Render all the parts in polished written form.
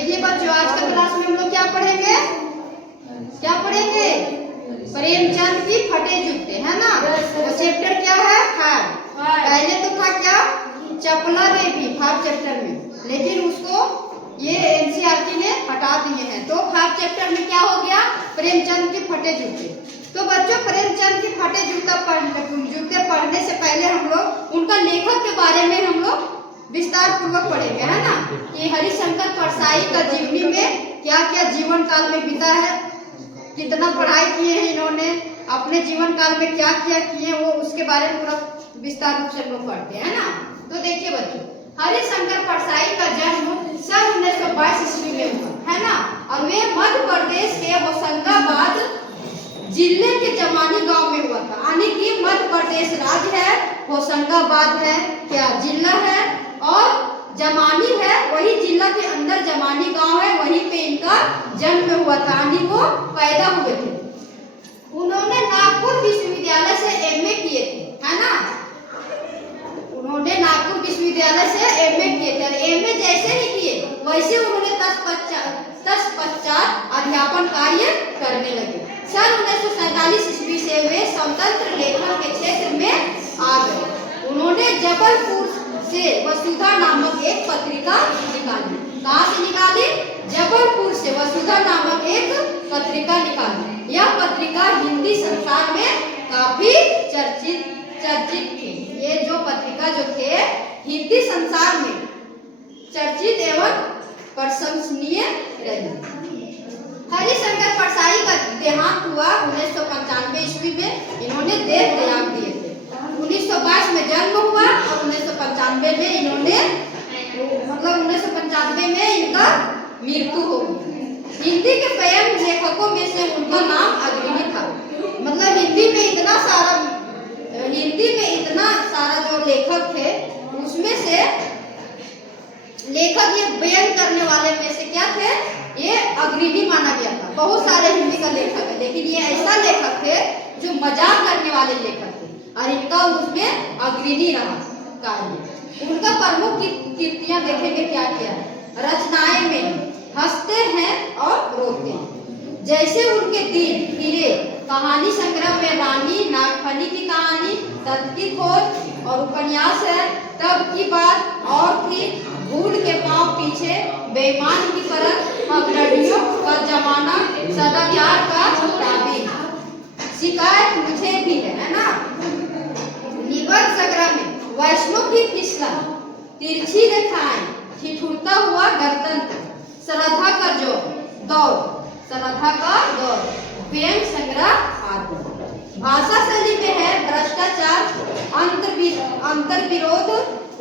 देखिए बच्चों, आज का क्लास में हम लोग क्या पढ़ेंगे? प्रेमचंद की फटे जूते, है ना। वो चैप्टर क्या है? 5। पहले तो था क्या? चपला बेबी 5 चैप्टर में, लेकिन उसको ये एनसीईआरटी ने हटा दिए हैं। तो 5 चैप्टर में क्या हो गया? प्रेमचंद के फटे जूते। तो बच्चों, प्रेमचंद के फटे जूते पढ़ने से पहले हम लोग उनका लेखक के बारे में हम लोग विस्तार पूर्वक पढ़ेंगे, है ना। कि हरिशंकर परसाई का जीवनी में क्या क्या जीवन काल में बीता है, कितना पढ़ाई किए हैं इन्होंने, अपने जीवन काल में क्या क्या किए वो उसके बारे में पूरा विस्तार रूप से हम लोग पढ़ते हैं ना। तो देखिए बच्चों, हरिशंकर परसाई का जन्म सन 1922 ईस्वी में हुआ, है ना। और वे मध्य प्रदेश के होशंगाबाद जिले के जमानी गांव में हुआ था। यानी कि मध्य प्रदेश राज्य है, होशंगाबाद है क्या जिला है, और जमानी है वही जिला के अंदर जमानी गांव है, वहीं पे इनका जन्म हुआ था, यानी वो पैदा हुए थे। उन्होंने नागपुर विश्वविद्यालय से एमए किए थे, है ना। उन्होंने नागपुर विश्वविद्यालय से एमए किए थे। एमए जैसे ही किए वैसे उन्होंने तत्पश्चात अध्यापन कार्य करने लगे। सन 1947 ईस्वी से वे स्वतंत्र लेखन के क्षेत्र में आ गए। उन्होंने जबलपुर से वसुधा नामक एक पत्रिका निकाली। कहाँ से निकाली? जबलपुर से वसुधा नामक एक पत्रिका निकाली। यह पत्रिका हिंदी संसार में काफी चर्चित थी। ये जो पत्रिका जो थे हिंदी संसार में चर्चित एवं प्रशंसनीय रही। हरिशंकर परसाई का देहांत हुआ 1995 ईस्वी में। इन्होंने देह त्याग दिए थे। 1922 में जन्म हुआ और 1995 में इन्होंने 1995 में इनका मृत्यु हो गई। हिंदी के स्वयं लेखकों में से उनका नाम अग्रणी था। मतलब हिंदी में इतना सारा जो लेखक थे उसमें से लेखक ये व्यंग करने वाले में से क्या थे? ये अग्रणी माना गया था। बहुत सारे हिंदी का लेखक है, लेकिन ये ऐसा लेखक थे जो मजाक करने वाले लेखक थे और इनका उसमें अग्रणी रहा कार्य। उनका प्रमुख कृतियां देखेंगे क्या क्या है। रचनाएं में हंसते हैं और रोते हैं, जैसे उनके दिन हीरे, कहानी संग्रह में रानी नागफनी की कहानी, तत्व की खोज, और उपन्यास है तब की बात, और थी भूल के पांव पीछे, बेईमान की परख, लड़ियों का जमाना, सदाचार का ताबीर, शिकायत मुझे भी है ना। निबंध संग्रह में वैष्णव की फिसलन, तिरछी रेखाएं, ठिठुरता हुआ गणतंत्र, श्रद्धा का दौर, व्यंग संग्रह आदि। भाषा शैली में है भ्रष्टाचार, अंतर्विरोध,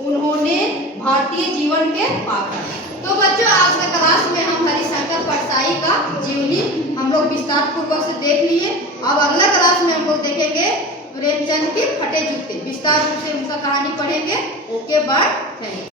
उन्होंने भारतीय जीवन के पात्र। तो बच्चों, आज के क्लास में हम हरिशंकर परसाई का जीवनी हम लोग विस्तार पूर्वक से देख लिए। अब अगला क्लास में हम लोग देखेंगे प्रेमचंद के फटे जूते, विस्तार रूप से उनका कहानी पढ़ेंगे। Okay, bye, thank you.